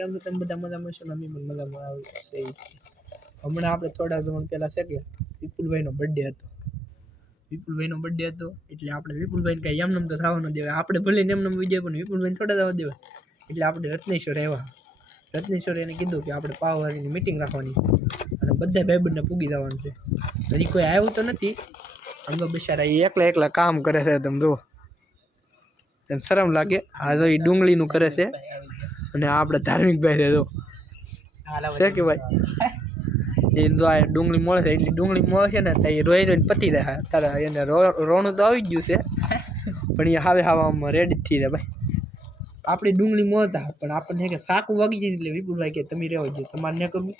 કેમ છો તમે બધા મજામાં છો? અમે પણ મજામાં આવે છે. હમણાં આપણે થોડા સમય પહેલાં છે કે વિપુલભાઈનો બર્થડે હતો. વિપુલભાઈનો બર્થડે હતો એટલે આપણે વિપુલભાઈને કાંઈ એમનેમ તો થવા ન દેવાય. આપણે ભલે એમનેમ વિજય પણ વિપુલભાઈને થોડા થવા દેવાય. એટલે આપણે રત્નેશ્વર આવ્યા. રત્નેશ્વર એને કીધું કે આપણે પાવવાળીની મિટિંગ રાખવાની અને બધા ભાઈબંધને પૂગી જવાનું છે. હજી કોઈ આવ્યું તો નથી. આમ તો બિચારા એ એકલા કામ કરે છે. તમે જુઓ, એને શરમ લાગે. આ તો એ ડુંગળીનું કરે છે અને આપણે ધાર્મિક ભાઈ છે કે ભાઈ એ તો આ ડુંગળી મળે છે એટલી ડુંગળી મળે છે ને તો એ રોઈ રોઈને પતી જાય. તારે એને રોણું તો આવી જ ગયું છે પણ એ હાવે આમાં રેડી જ થઈ જાય ભાઈ. આપણી ડુંગળી મળતા પણ આપણને કે શાકું વાગી જાય એટલે વિપુલભાઈ કે તમે રહેવા જોઈએ, તમારે ન કરવું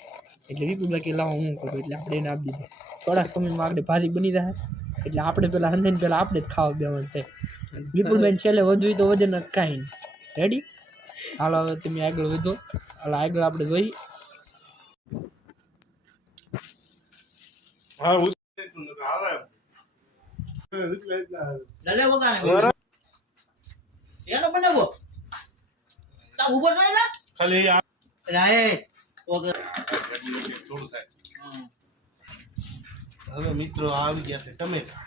એટલે વિપુલભાઈ કે લાવો હું કરું એટલે આપણે એને આપી દીધું. થોડાક સમયમાં આગળ ભાજી બની જાય એટલે આપણે પેલા હંધાઈને પહેલાં આપણે જ ખાવા બેવાનું છે. વિપુલભાઈ છેલ્લે વધવી તો વધે ને કાંઈ નહીં. રેડી? હાલો હવે તમે આગળ વધો. હાલો આગળ આપણે જોઈ. હવે મિત્રો આવી ગયા છે ટમેટા.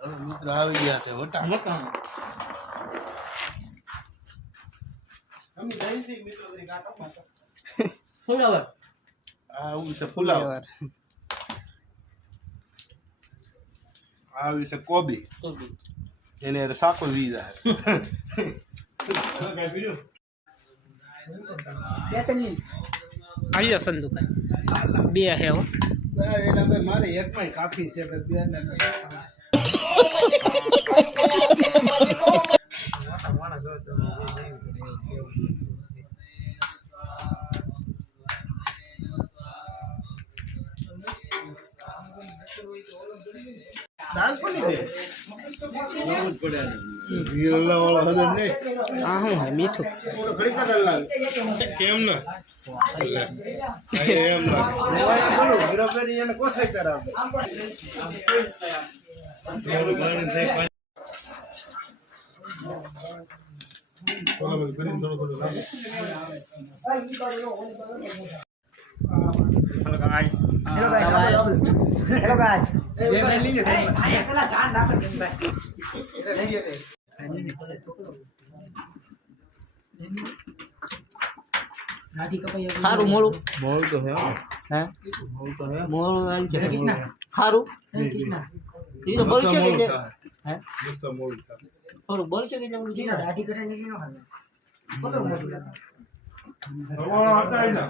હવે મિત્રો આવી ગયા છે વટાણા. ફુલાવર આવું છે ફુલાવર. આવી છે કોબી. એને સાકો વી જાય. આવી સંદુકાન બે હે હો મારે એકમાં કાફી છે. દાલ કોની દે મીઠું કેમ ને એમ હેલો ગાઈસ ખારું મોળું તો હે હે મોળું આલ છે કૃષ્ણ ખારું કૃષ્ણ એ તો બોલ છે કે હે મસ્ત મોળું થોડું બોલ છે કે જમણું છે દાઢી કરાને ન હાલે બોલો મોળું હવા હટાઈ ના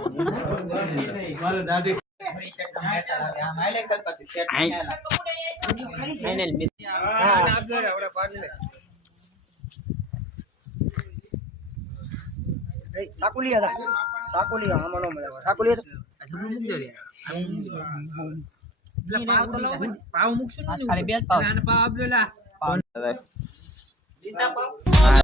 મારે દાઢી પાવ મૂકશું